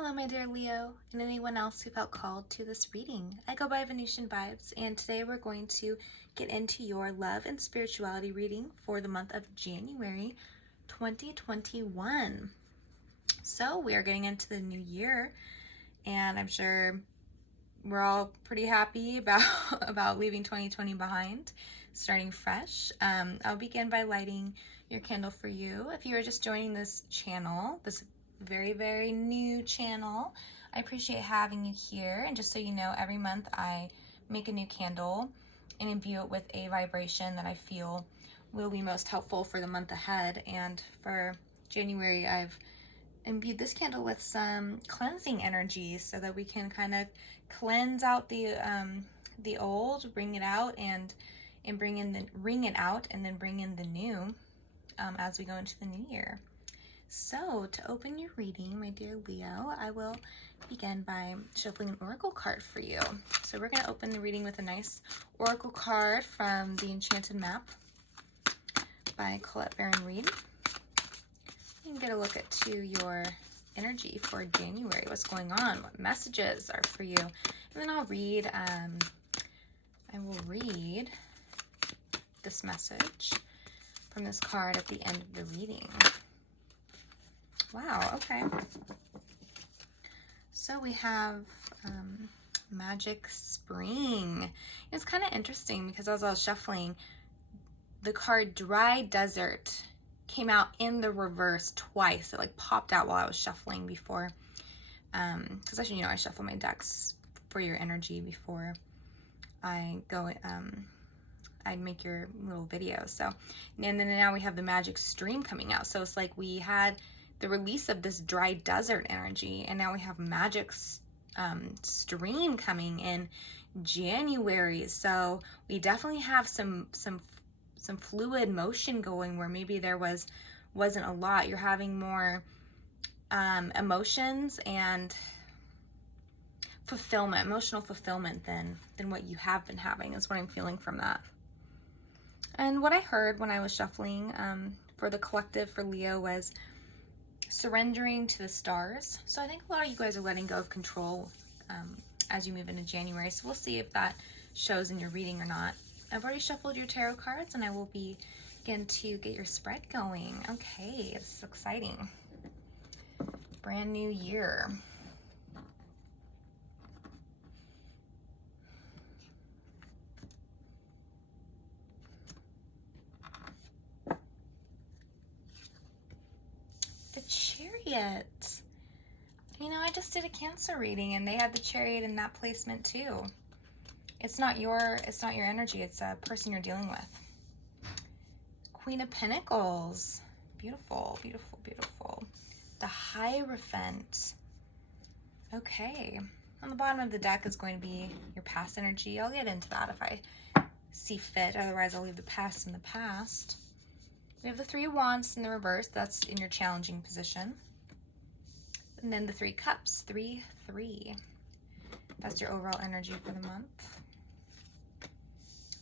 Hello, my dear Leo, and anyone else who felt called to this reading. I go by Venusian Vibes, and today we're going to get into your love and spirituality reading for the month of January 2021. So we are getting into the new year, and I'm sure we're all pretty happy about leaving 2020 behind, starting fresh. I'll begin by lighting your candle for you. If you are just joining this channel, this very new channel, I appreciate having you here. And just so you know, every month I make a new candle and imbue it with a vibration that I feel will be most helpful for the month ahead. And for January, I've imbued this candle with some cleansing energies so that we can kind of cleanse out the old, bring it out, and ring it out, and then bring in the new as we go into the new year. So to open your reading, my dear Leo, I will begin by shuffling an oracle card for you. So we're going to open the reading with a nice oracle card from the Enchanted map by Colette Baron-Reid. You can get a look at your energy for January, what's going on, what messages are for you, and then I'll read. I will read this message from this card at the end of the reading. Wow, okay. So we have Magic Spring. It's kind of interesting because as I was shuffling, the card Dry Desert came out in the reverse twice. It like popped out while I was shuffling before. Because as you know, I shuffle my decks for your energy before I go I'd make your little video. So, and then now we have the Magic Stream coming out. So it's like we had the release of this dry desert energy, and now we have Magic Stream coming in January. So we definitely have some fluid motion going where maybe there wasn't a lot. You're having more emotions and fulfillment, emotional fulfillment than what you have been having is what I'm feeling from that. And what I heard when I was shuffling for the collective for Leo was surrendering to the stars. So I think a lot of you guys are letting go of control as you move into January. So we'll see if that shows in your reading or not. I've already shuffled your tarot cards and I will begin to get your spread going. Okay, it's exciting. Brand new year. The Chariot. You know, I just did a Cancer reading and they had the Chariot in that placement too. It's not your energy, it's a person you're dealing with. Queen of Pentacles. Beautiful, beautiful, beautiful. The Hierophant. Okay. On the bottom of the deck is going to be your past energy. I'll get into that if I see fit. Otherwise, I'll leave the past in the past. We have the Three of Wands in the reverse. That's in your challenging position. And then the Three Cups. 3, 3. That's your overall energy for the month.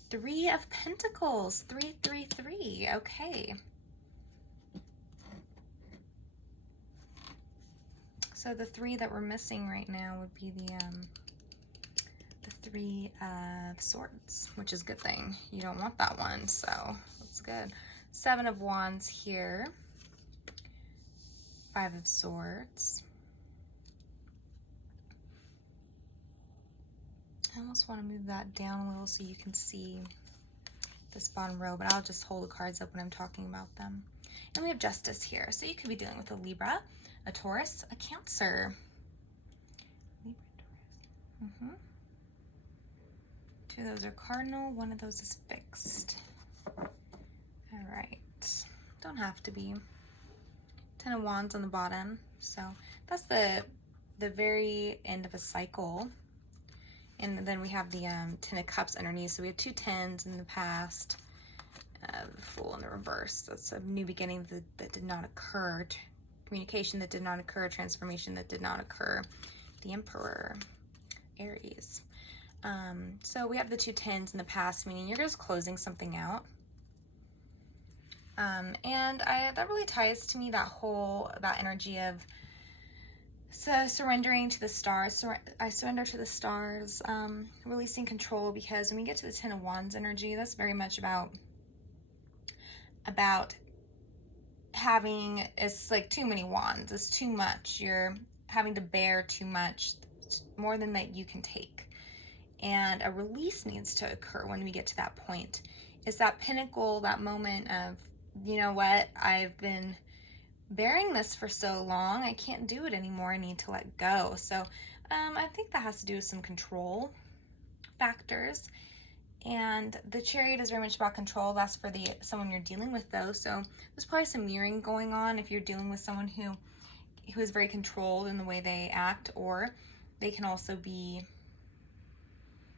Three of Pentacles. 3, 3, 3. Okay. So the 3 that we're missing right now would be the Three of Swords, which is a good thing. You don't want that one, so that's good. 7 of Wands here. 5 of Swords. I almost want to move that down a little so you can see this bottom row, but I'll just hold the cards up when I'm talking about them. And we have Justice here. So you could be dealing with a Libra, a Taurus, a Cancer. Libra, Taurus. 2 of those are cardinal, 1 of those is fixed. All right, don't have to be. 10 of Wands on the bottom. So that's the very end of a cycle. And then we have the 10 of Cups underneath. So we have 2 10s in the past. The Fool in the reverse. That's a new beginning that did not occur. Communication that did not occur. Transformation that did not occur. The Emperor. Aries. So we have the 2 10s in the past, meaning you're just closing something out. And that really ties to me that energy of So surrendering to the stars. I surrender to the stars, releasing control, because when we get to the Ten of Wands energy, that's very much about having, it's like too many wands. It's too much. You're having to bear too much, more than that you can take. And a release needs to occur when we get to that point. It's that pinnacle, that moment of, you know what, I've been bearing this for so long, I can't do it anymore, I need to let go. So I think that has to do with some control factors. And the Chariot is very much about control. That's for someone you're dealing with, though. So there's probably some mirroring going on if you're dealing with someone who is very controlled in the way they act, or they can also be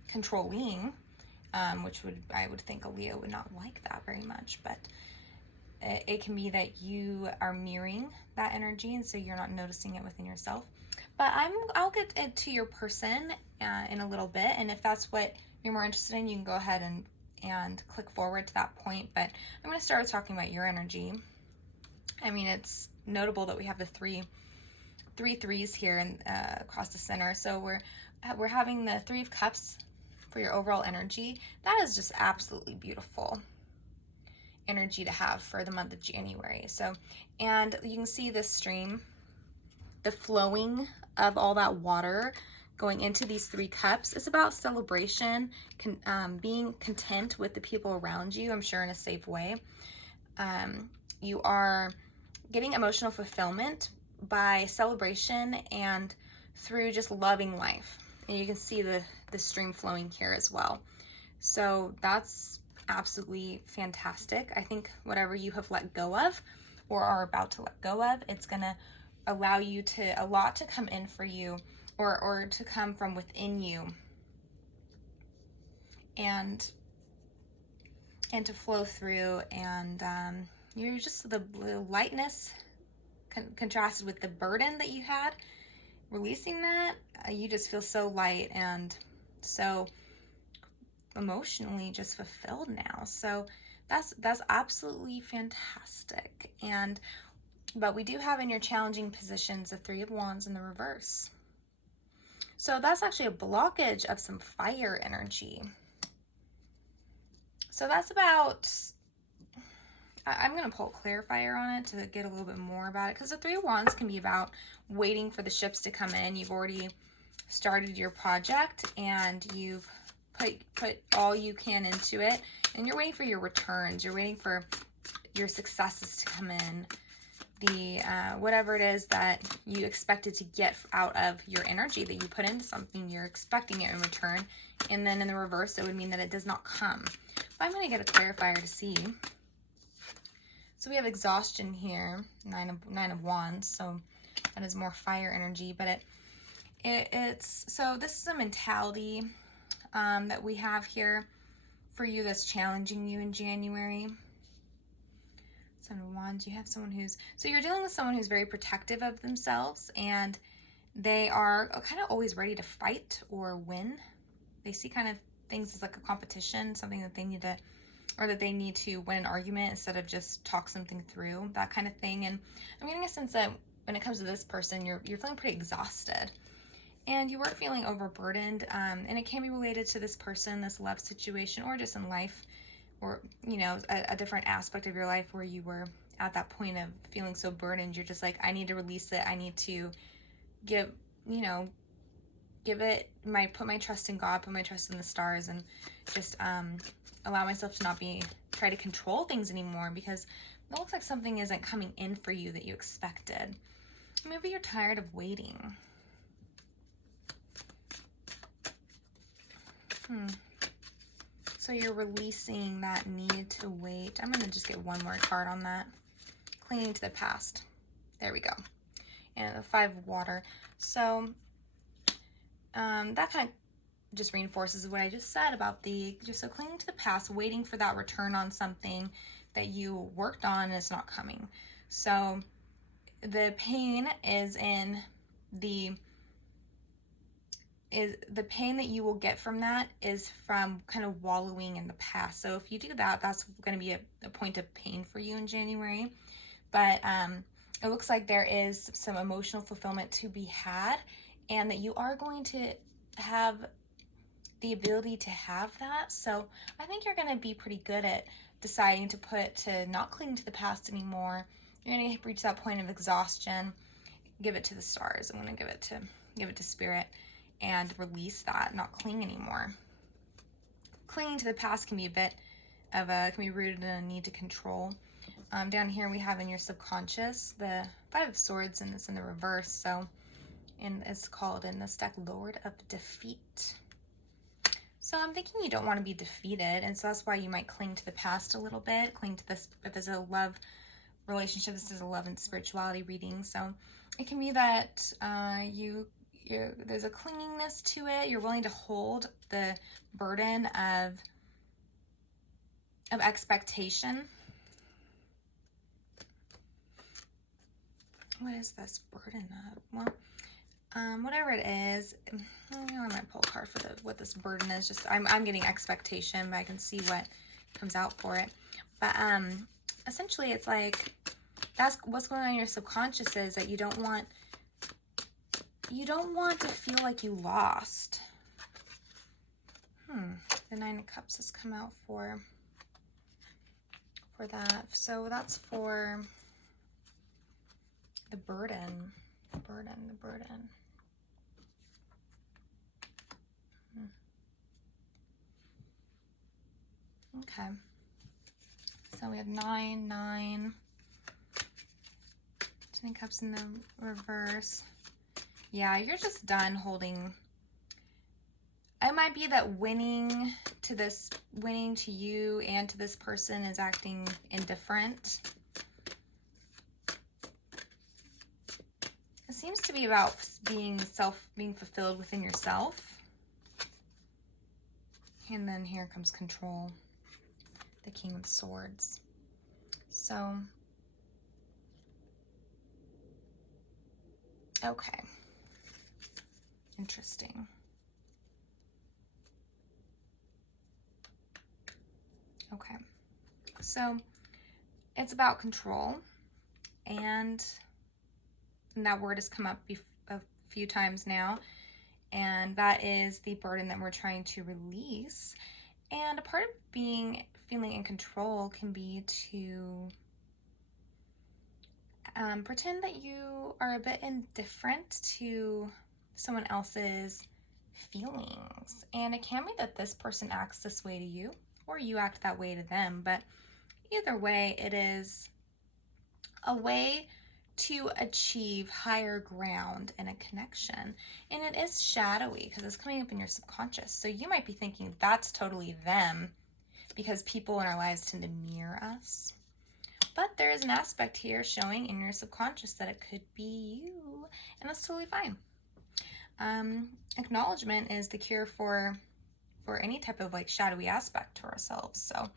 controlling, which I would think a Leo would not like that very much. But it can be that you are mirroring that energy, and so you're not noticing it within yourself. But I'll get into your person in a little bit, and if that's what you're more interested in, you can go ahead and click forward to that point. But I'm going to start talking about your energy. I mean, it's notable that we have the three threes here and across the center. So we're having the Three of Cups for your overall energy. That is just absolutely beautiful energy to have for the month of January. So, and you can see this stream, the flowing of all that water going into these three cups. It's about celebration, being content with the people around you, I'm sure in a safe way. You are getting emotional fulfillment by celebration and through just loving life. And you can see the stream flowing here as well. So that's absolutely fantastic. I think whatever you have let go of or are about to let go of, it's going to allow you a lot to come in for you, or to come from within you, and to flow through. And you're just the lightness contrasted with the burden that you had. Releasing that, you just feel so light and so emotionally just fulfilled now. So that's absolutely fantastic. But we do have in your challenging positions the Three of Wands in the reverse. So that's actually a blockage of some fire energy. So that's about, I'm going to pull a clarifier on it to get a little bit more about it, because the Three of Wands can be about waiting for the ships to come in. You've already started your project and you've put all you can into it, and you're waiting for your returns. You're waiting for your successes to come in. Whatever it is that you expected to get out of your energy that you put into something, you're expecting it in return. And then in the reverse, it would mean that it does not come. But I'm going to get a clarifier to see. So we have exhaustion here, Nine of Wands. So that is more fire energy. But it's so this is a mentality that we have here for you that's challenging you in January. Seven of Wands, you have someone so you're dealing with someone who's very protective of themselves, and they are kind of always ready to fight or win. They see kind of things as like a competition, something that they need to, or that they need to win an argument instead of just talk something through, that kind of thing. And I'm getting a sense that when it comes to this person, you're feeling pretty exhausted, and you weren't feeling overburdened, and it can be related to this person, this love situation, or just in life, or, you know, a different aspect of your life where you were at that point of feeling so burdened. You're just like, I need to release it. I need to put my trust in God, put my trust in the stars, and just allow myself to not try to control things anymore, because it looks like something isn't coming in for you that you expected. Maybe you're tired of waiting. So you're releasing that need to wait. I'm going to just get one more card on that. Clinging to the past. There we go. And the Five of Water. So that kind of just reinforces what I just said about so clinging to the past, waiting for that return on something that you worked on and it's not coming. So the pain is in the pain that you will get from that is from kind of wallowing in the past. So if you do that, that's going to be a point of pain for you in January. But it looks like there is some emotional fulfillment to be had, and that you are going to have the ability to have that. So I think you're going to be pretty good at deciding to not cling to the past anymore. You're going to reach that point of exhaustion. Give it to the stars. I'm going to give it to spirit and release that, not cling anymore. Clinging to the past can be a bit can be rooted in a need to control. Down here we have in your subconscious the Five of Swords, and it's in the reverse. So, and it's called in this deck Lord of Defeat. So I'm thinking you don't want to be defeated, and so that's why you might cling to the past a little bit. Cling to this, if it's a love relationship, this is a love and spirituality reading. So it can be that there's a clingingness to it. You're willing to hold the burden of expectation. What is this burden of? Well, whatever it is, I might pull a card for what this burden is. Just I'm getting expectation, but I can see what comes out for it. But essentially, it's like that's what's going on in your subconscious, is that you don't want to feel like you lost. The Nine of Cups has come out for that. So that's for the burden. The burden. Okay. So we have 9, 9. Ten of Cups in the reverse. Yeah, you're just done holding. It might be that winning to you and to this person is acting indifferent. It seems to be about being fulfilled within yourself. And then here comes control. The King of Swords. So, okay. Interesting. Okay. So, it's about control, and that word has come up a few times now, and that is the burden that we're trying to release. And a part of feeling in control can be to pretend that you are a bit indifferent to someone else's feelings. And it can be that this person acts this way to you, or you act that way to them. But either way, it is a way to achieve higher ground in a connection. And it is shadowy because it's coming up in your subconscious. So you might be thinking that's totally them, because people in our lives tend to mirror us. But there is an aspect here showing in your subconscious that it could be you, and that's totally fine. Acknowledgement is the cure for any type of like shadowy aspect to ourselves. So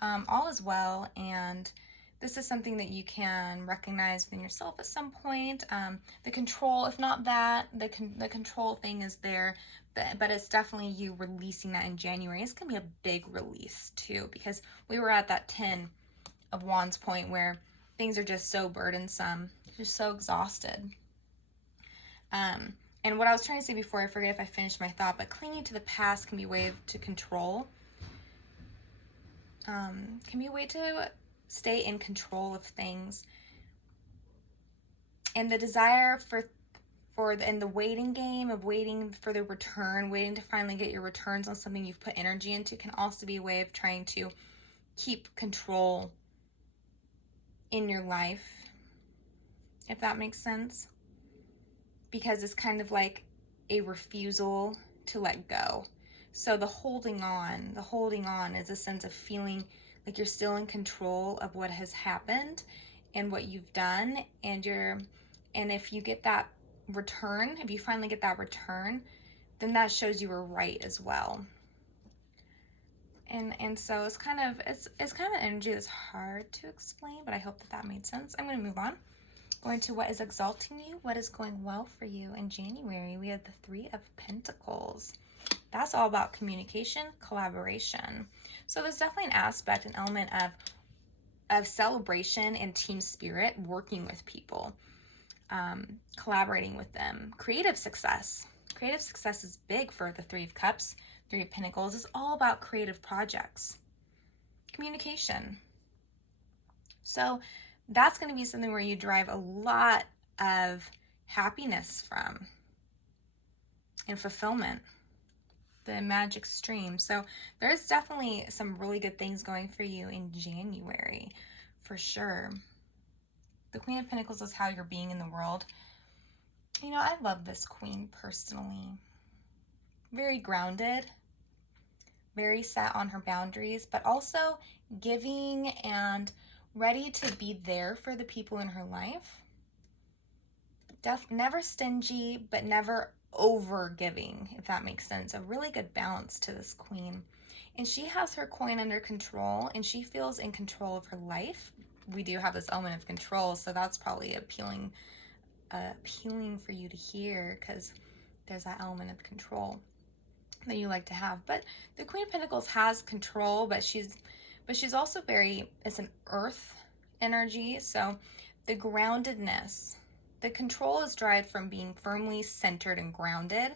all is well, and this is something that you can recognize within yourself at some point. The control, if not that, the control thing is there, but it's definitely you releasing that in January. It's going to be a big release too, because we were at that 10 of Wands point where things are just so burdensome, just so exhausted. And what I was trying to say before, I forget if I finished my thought, but clinging to the past can be a way to control. Can be a way to stay in control of things. And the desire in the waiting game of waiting for the return, waiting to finally get your returns on something you've put energy into, can also be a way of trying to keep control in your life, if that makes sense. Because it's kind of like a refusal to let go. So the holding on is a sense of feeling like you're still in control of what has happened and what you've done, and if you get that return, if you finally get that return, then that shows you were right as well. And so it's kind of an energy that's hard to explain, but I hope that made sense. I'm going to move on. Going to what is exalting you, what is going well for you in January. We have the Three of Pentacles. That's all about communication, collaboration. So there's definitely an aspect, an element of of celebration and team spirit, working with people, collaborating with them. Creative success. Creative success is big for the Three of Cups. Three of Pentacles is all about creative projects. Communication. So that's going to be something where you derive a lot of happiness from and fulfillment. The magic stream. So there's definitely some really good things going for you in January, for sure. The Queen of Pentacles is how you're being in the world. You know, I love this queen personally. Very grounded, very set on her boundaries, but also giving and ready to be there for the people in her life. Never stingy, but never over giving, if that makes sense. A really good balance to this queen. And she has her coin under control, and she feels in control of her life. We do have this element of control, so that's probably appealing for you to hear, because there's that element of control that you like to have. But the Queen of Pentacles has control, but she's also it's an earth energy. So the groundedness, the control is derived from being firmly centered and grounded,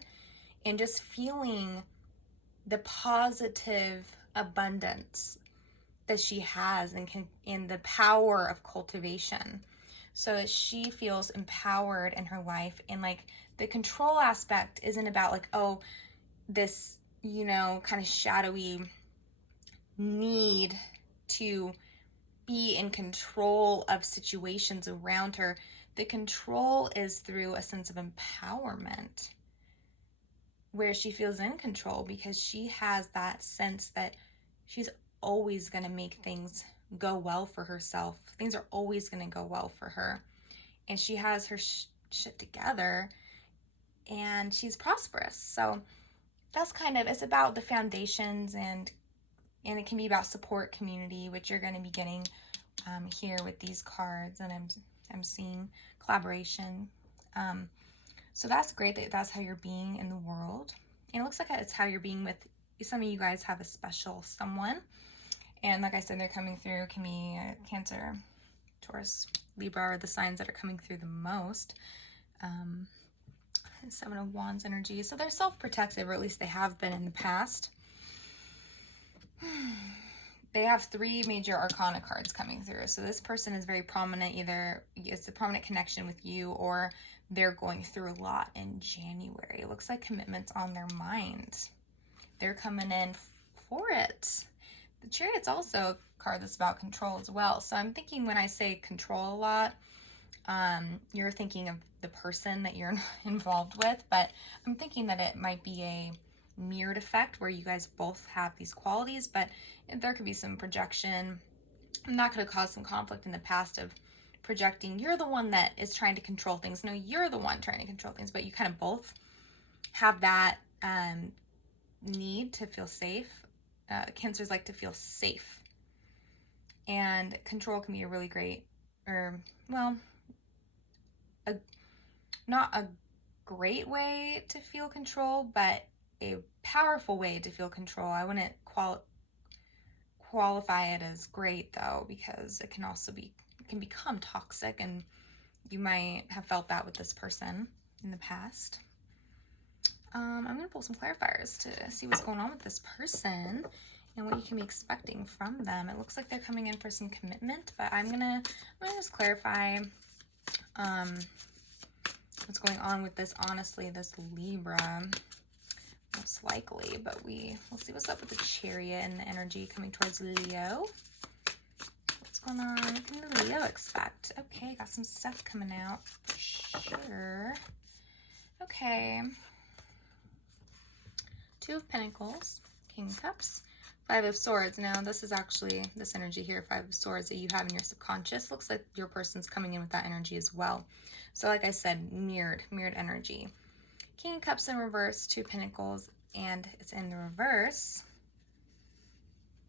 and just feeling the positive abundance that she has, and in the power of cultivation, so that she feels empowered in her life. And like, the control aspect isn't about like, oh, this, you know, kind of shadowy need to be in control of situations around her. The control is through a sense of empowerment, where she feels in control because she has that sense that she's always going to make things go well for herself. Things are always going to go well for her. And she has her shit together, and she's prosperous. So that's kind of, it's about the foundations, and it can be about support, community, which you're going to be getting here with these cards. And I'm seeing collaboration. So that's great that that's how you're being in the world. And it looks like it's how you're being with, some of you guys have a special someone. And like I said, they're coming through, can be Cancer, Taurus, Libra are the signs that are coming through the most. Seven of Wands energy. So they're self-protective, or at least they have been in the past. They have 3 major arcana cards coming through. So this person is very prominent. Either it's a prominent connection with you, or they're going through a lot in January. It looks like commitment's on their mind. They're coming in for it. The Chariot's also a card that's about control as well. So I'm thinking, when I say control a lot, you're thinking of the person that you're involved with, but I'm thinking that it might be a mirrored effect where you guys both have these qualities, but there could be some projection. I'm not going to cause some conflict in the past of projecting you're the one that is trying to control things. No, you're the one trying to control things, but you kind of both have that need to feel safe. Cancers like to feel safe, and control can be a really great, or well, not a great way to feel control, but a powerful way to feel control. I wouldn't qualify it as great though, because it can also be, it can become toxic, and you might have felt that with this person in the past. I'm going to pull some clarifiers to see what's going on with this person and what you can be expecting from them. It looks like they're coming in for some commitment, but I'm gonna just clarify what's going on with this, honestly, this Libra, most likely, but we'll see what's up with the Chariot and the energy coming towards Leo. What's going on? What can the Leo expect? Okay, got some stuff coming out for sure. Okay. 2 of Pentacles, King of Cups, 5 of Swords. Now, this is actually, this energy here, 5 of Swords, that you have in your subconscious. Looks like your person's coming in with that energy as well. So like I said, mirrored energy. King of Cups in reverse, 2 Pentacles, and it's in the reverse.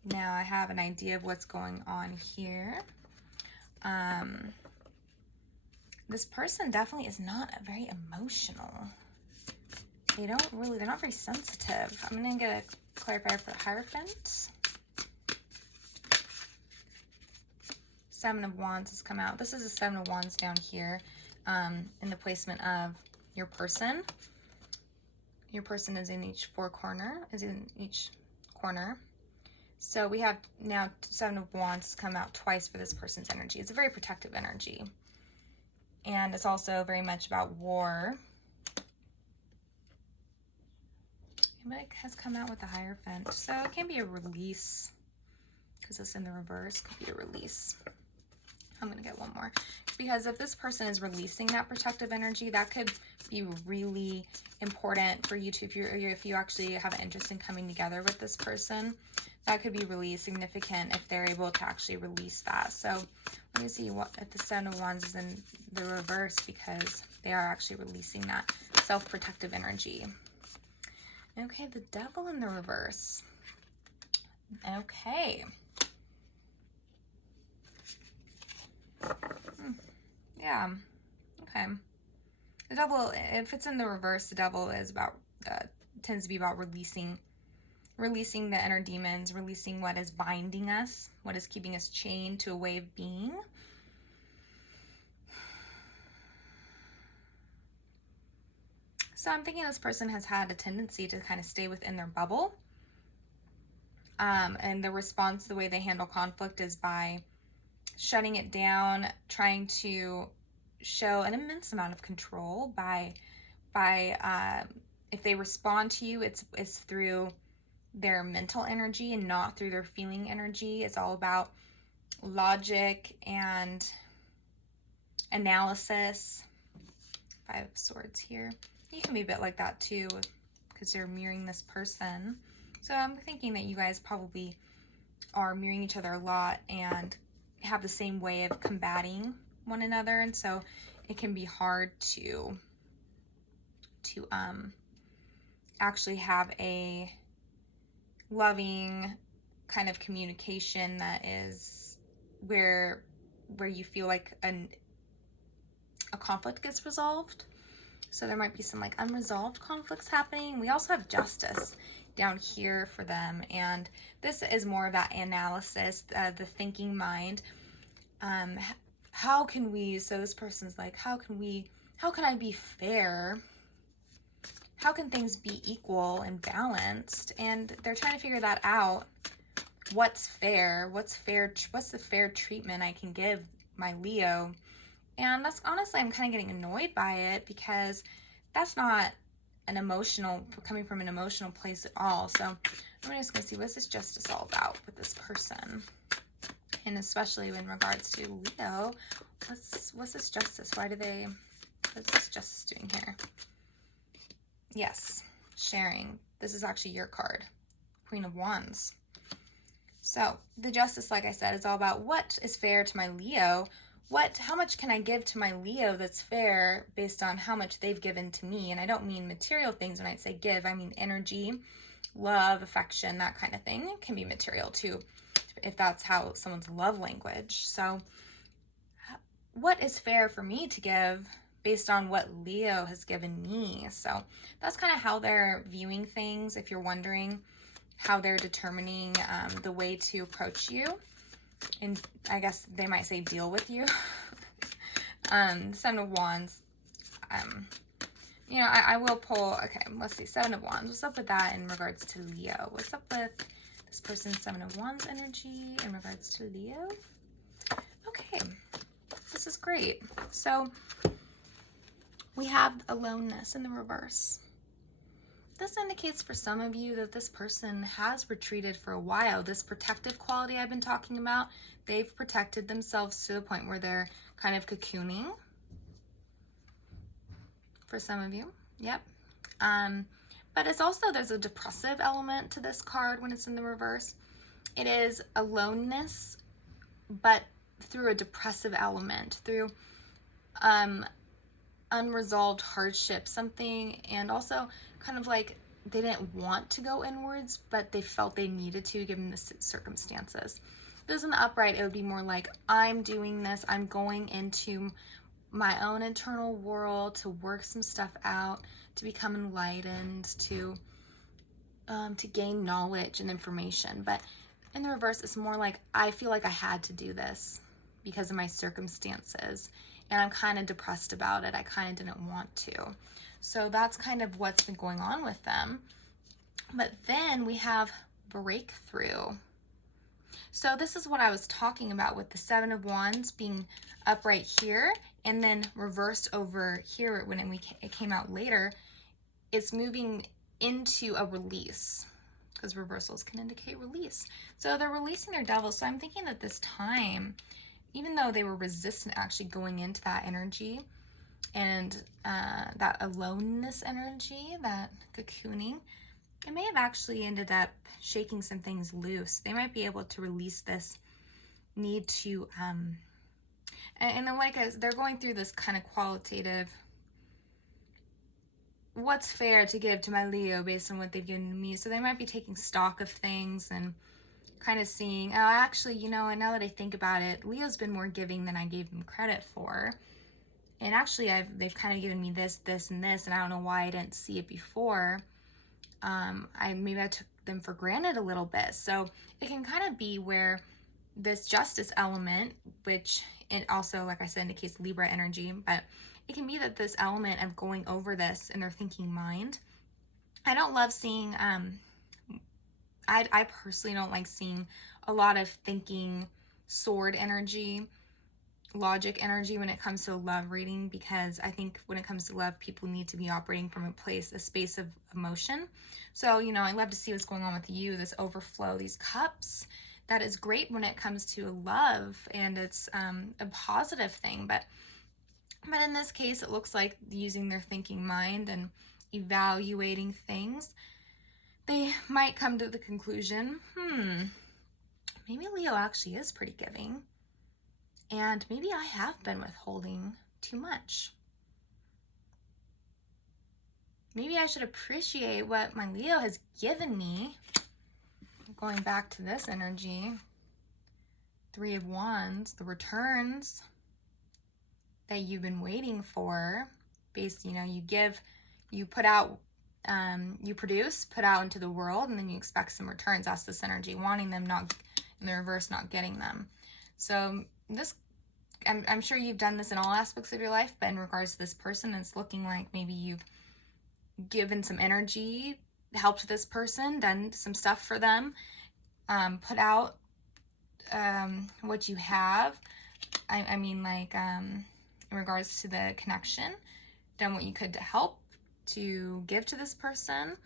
Now I have an idea of what's going on here. This person definitely is not very emotional. They're not very sensitive. I'm going to get a clarifier for Hierophant. Seven of Wands has come out. This is a Seven of Wands down here in the placement of your person. Your person is in each corner. So we have now Seven of Wands has come out twice for this person's energy. It's a very protective energy. And it's also very much about war. Hermetic has come out with the Hierophant. So it can be a release, because it's in the reverse. Could be a release. I'm going to get one more. Because if this person is releasing that protective energy, that could be really important for you to, if you actually have an interest in coming together with this person, that could be really significant if they're able to actually release that. So let me see what if the Seven of Wands is in the reverse, because they are actually releasing that self-protective energy. Okay, the Devil in the reverse. Okay. Yeah. Okay. The Devil, if it's in the reverse, the Devil is about tends to be about releasing the inner demons, releasing what is binding us, what is keeping us chained to a way of being. So I'm thinking this person has had a tendency to kind of stay within their bubble. And the response, the way they handle conflict, is by shutting it down, trying to show an immense amount of control by if they respond to you, it's through their mental energy and not through their feeling energy. It's all about logic and analysis. Five of Swords here. You can be a bit like that too, because you're mirroring this person. So I'm thinking that you guys probably are mirroring each other a lot and have the same way of combating one another, and so it can be hard to actually have a loving kind of communication that is where you feel like a conflict gets resolved. So there might be some like unresolved conflicts happening. We also have Justice down here for them, and this is more of that analysis, the thinking mind. How can we, so this person's like, how can I be fair? How can things be equal and balanced? And they're trying to figure that out. What's fair? What's the fair treatment I can give my Leo? And that's honestly, I'm kind of getting annoyed by it, because that's not coming from an emotional place at all. So I'm just going to see, what's this Justice all about with this person? And especially in regards to Leo, what's this Justice? What's this Justice doing here? Yes, sharing. This is actually your card, Queen of Wands. So the Justice, like I said, is all about what is fair to my Leo. How much can I give to my Leo that's fair based on how much they've given to me? And I don't mean material things when I say give. I mean energy, love, affection, that kind of thing. It can be material too, if that's how someone's love language. So what is fair for me to give based on what Leo has given me? So that's kind of how they're viewing things, if you're wondering how they're determining the way to approach you. And I guess they might say deal with you. Seven of Wands. I will pull, okay, let's see, Seven of Wands. What's up with that in regards to Leo? What's up with this person's Seven of Wands energy in regards to Leo? Okay, this is great. So we have aloneness in the reverse. This indicates for some of you that this person has retreated for a while. This protective quality I've been talking about, they've protected themselves to the point where they're kind of cocooning. For some of you, yep. But it's also, there's a depressive element to this card when it's in the reverse. It is aloneness, but through a depressive element, through unresolved hardship, something, and also kind of like they didn't want to go inwards, but they felt they needed to given the circumstances. If it was in the upright, it would be more like, I'm doing this, I'm going into my own internal world to work some stuff out, to become enlightened, to gain knowledge and information. But in the reverse, it's more like, I feel like I had to do this because of my circumstances. And I'm kind of depressed about it. I kind of didn't want to. So that's kind of what's been going on with them. But then we have breakthrough. So this is what I was talking about with the Seven of Wands being up right here and then reversed over here when it came out later. It's moving into a release, because reversals can indicate release. So they're releasing their devils. So I'm thinking that this time, even though they were resistant actually going into that energy and that aloneness energy, that cocooning, it may have actually ended up shaking some things loose. They might be able to release this need to, and like they're going through this kind of qualitative, what's fair to give to my Leo based on what they've given to me. So they might be taking stock of things and kind of seeing, oh, actually, you know, and now that I think about it, Leo's been more giving than I gave him credit for. And actually, they've kind of given me this, this, and this, and I don't know why I didn't see it before. Maybe I took them for granted a little bit. So it can kind of be where this justice element, which it also, like I said, indicates Libra energy, but it can be that this element of going over this in their thinking mind. I don't love seeing, I personally don't like seeing a lot of thinking sword energy, logic energy when it comes to love reading, because I think when it comes to love, people need to be operating from a space of emotion. So, you know, I love to see what's going on with you, this overflow, these cups. That is great when it comes to love, and it's a positive thing. But in this case, it looks like using their thinking mind and evaluating things, they might come to the conclusion, maybe Leo actually is pretty giving. And maybe I have been withholding too much. Maybe I should appreciate what my Leo has given me. Going back to this energy, Three of Wands, the returns that you've been waiting for. Based, you know, you give, you put out, you produce, put out into the world, and then you expect some returns. That's this energy, wanting them, not in the reverse, not getting them. So this, I'm sure you've done this in all aspects of your life, but in regards to this person, it's looking like maybe you've given some energy, helped this person, done some stuff for them, put out what you have. I mean, like, in regards to the connection, done what you could to help, to give to this person,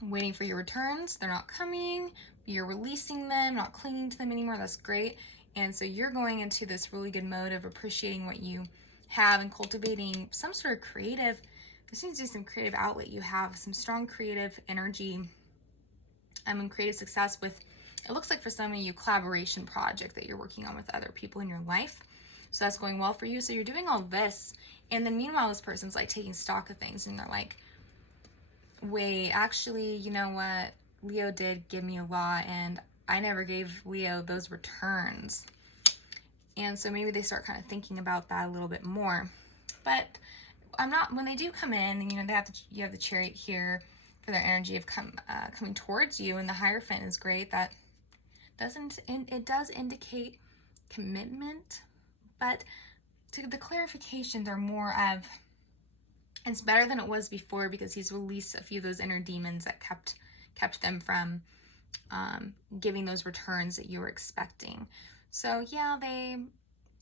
waiting for your returns. They're not coming. You're releasing them, not clinging to them anymore. That's great. And so you're going into this really good mode of appreciating what you have and cultivating some sort of creative, there seems to be some creative outlet. You have some strong creative energy and creative success with, it looks like for some of you, collaboration project that you're working on with other people in your life. So that's going well for you. So you're doing all this. And then meanwhile, this person's like taking stock of things and they're like, wait, actually, you know what? Leo did give me a lot and I never gave Leo those returns. And so maybe they start kind of thinking about that a little bit more. But I'm not, when they do come in, you know, you have the Chariot here for their energy of coming towards you, and the Hierophant is great. That it does indicate commitment, but to the clarifications are more of, it's better than it was before because he's released a few of those inner demons that kept them from giving those returns that you were expecting. So yeah,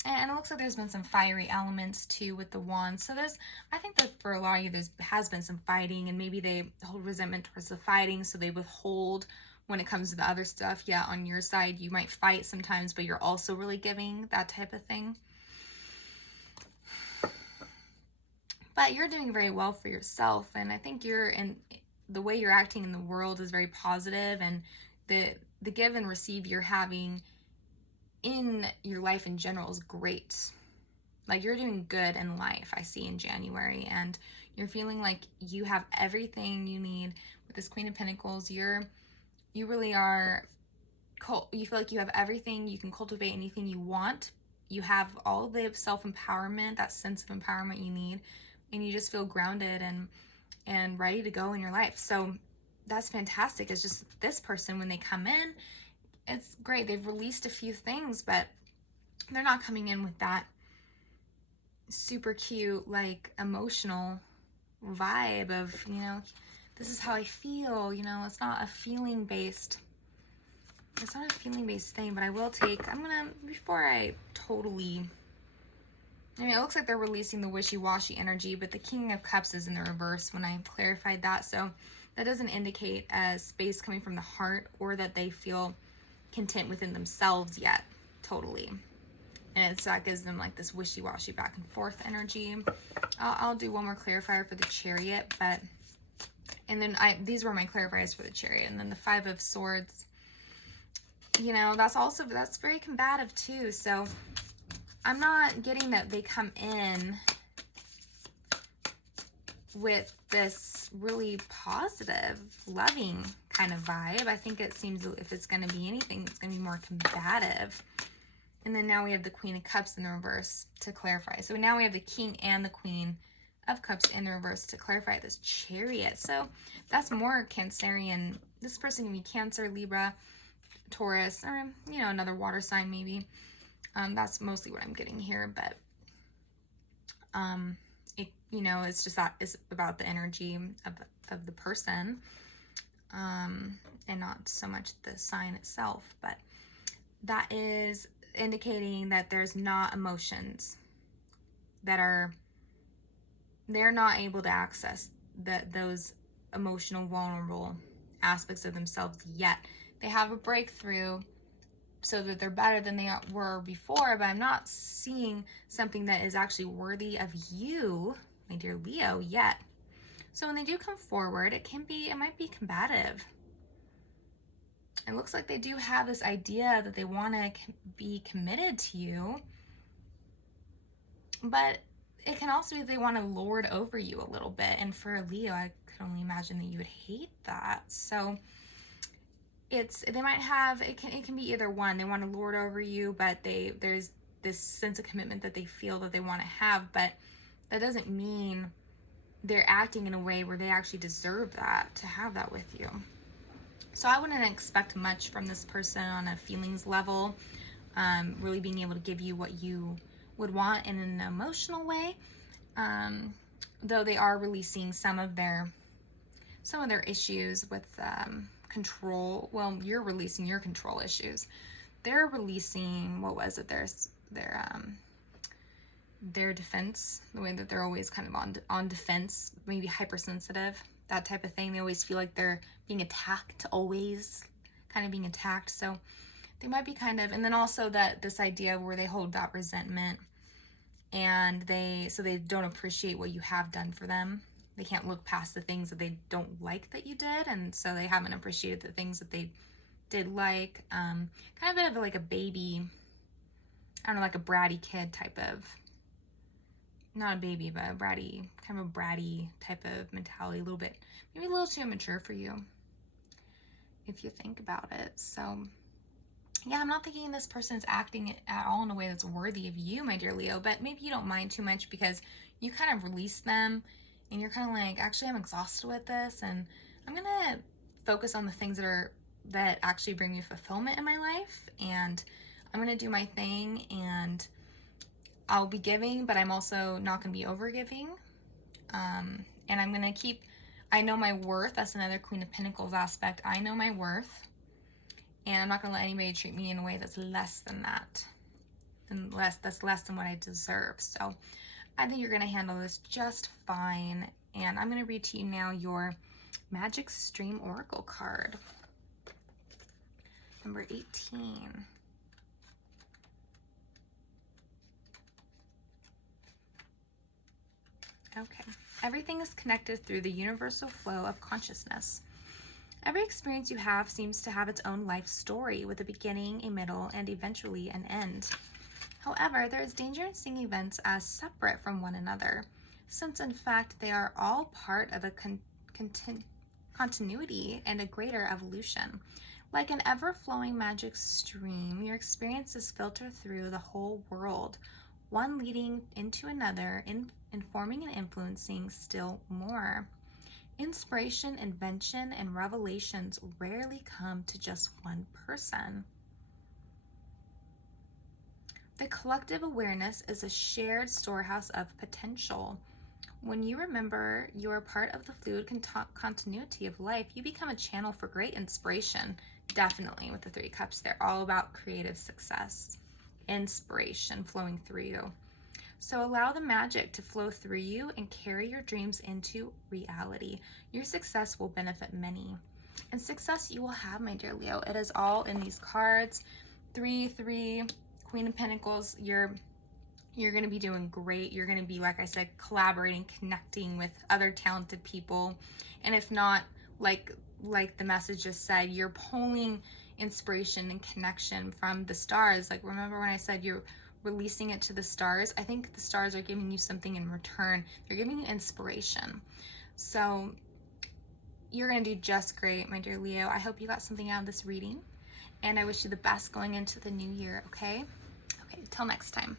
and it looks like there's been some fiery elements too with the wands. So I think that for a lot of you, there has been some fighting, and maybe they hold resentment towards the fighting, so they withhold when it comes to the other stuff. Yeah, on your side, you might fight sometimes, but you're also really giving, that type of thing. But you're doing very well for yourself, and I think the way you're acting in the world is very positive, and the give and receive you're having in your life in general is great. Like, you're doing good in life, I see, in January, and you're feeling like you have everything you need with this Queen of Pentacles. You really are, you feel like you have everything, you can cultivate anything you want, you have all the self-empowerment, that sense of empowerment you need, and you just feel grounded and ready to go in your life. So that's fantastic. It's just this person, when they come in, it's great. They've released a few things, but they're not coming in with that super cute, like, emotional vibe of, you know, this is how I feel, you know. It's not a feeling based thing. But I will take, I'm gonna, before I totally, I mean, it looks like they're releasing the wishy-washy energy, but the King of Cups is in the reverse when I clarified that, so that doesn't indicate a space coming from the heart or that they feel content within themselves yet, totally. And it's, that gives them like this wishy-washy back and forth energy. I'll do one more clarifier for the Chariot, but, and then these were my clarifiers for the Chariot. And then the Five of Swords, you know, that's very combative too. So I'm not getting that they come in with this really positive, loving kind of vibe. I think it seems if it's going to be anything, it's going to be more combative. And then now we have the Queen of Cups in the reverse to clarify. So now we have the King and the Queen of Cups in the reverse to clarify this Chariot. So that's more Cancerian. This person can be Cancer, Libra, Taurus, or, you know, another water sign maybe. That's mostly what I'm getting here, but it, you know, it's just that it's about the energy of the person, and not so much the sign itself. But that is indicating that there's not emotions that they're not able to access those emotional, vulnerable aspects of themselves yet. They have a breakthrough so that they're better than they were before, but I'm not seeing something that is actually worthy of you, my dear Leo, yet. So when they do come forward, it might be combative. It looks like they do have this idea that they want to be committed to you, but it can also be they want to lord over you a little bit. And for Leo, I could only imagine that you would hate that. So they might have, it can be either one. They want to lord over you, but there's this sense of commitment that they feel that they want to have, but that doesn't mean they're acting in a way where they actually deserve that, to have that with you. So I wouldn't expect much from this person on a feelings level, really being able to give you what you would want in an emotional way, though they are releasing some of their issues with control. Well, you're releasing your control issues. They're releasing, what was it, their defense, the way that they're always kind of on defense, maybe hypersensitive, that type of thing. They always feel like they're being attacked, always kind of being attacked. So they might be kind of, and then also that this idea where they hold that resentment, and they don't appreciate what you have done for them. They can't look past the things that they don't like that you did, and so they haven't appreciated the things that they did like. Kind of a bit of like a baby, I don't know, like a bratty kid type of, not a baby, but kind of a bratty type of mentality, a little bit, maybe a little too immature for you, if you think about it. So yeah, I'm not thinking this person's acting at all in a way that's worthy of you, my dear Leo, but maybe you don't mind too much because you kind of release them and you're kind of like, actually, I'm exhausted with this, and I'm going to focus on the things that actually bring me fulfillment in my life, and I'm going to do my thing, and I'll be giving, but I'm also not going to be over giving. And I'm going to I know my worth. That's another Queen of Pentacles aspect. I know my worth, and I'm not going to let anybody treat me in a way that's less than that, that's less than what I deserve. So I think you're going to handle this just fine. And I'm going to read to you now your Magic Stream Oracle card, number 18. Okay. Everything is connected through the universal flow of consciousness. Every experience you have seems to have its own life story, with a beginning, a middle, and eventually an end. However, there is danger in seeing events as separate from one another, since in fact they are all part of a continuity and a greater evolution. Like an ever-flowing magic stream, your experiences filter through the whole world, one leading into another, informing and influencing still more. Inspiration, invention, and revelations rarely come to just one person. The collective awareness is a shared storehouse of potential. When you remember you're part of the fluid continuity of life, you become a channel for great inspiration. Definitely with the 3 cups, they're all about creative success, inspiration flowing through you. So allow the magic to flow through you and carry your dreams into reality. Your success will benefit many. And success you will have, my dear Leo. It is all in these cards. 3, 3, Queen of Pentacles. You're going to be doing great. You're going to be, like I said, collaborating, connecting with other talented people. And if not, like the message just said, you're pulling inspiration and connection from the stars. Like, remember when I said you're releasing it to the stars? I think the stars are giving you something in return. They're giving you inspiration. So you're going to do just great, my dear Leo. I hope you got something out of this reading, and I wish you the best going into the new year, okay? Okay, till next time.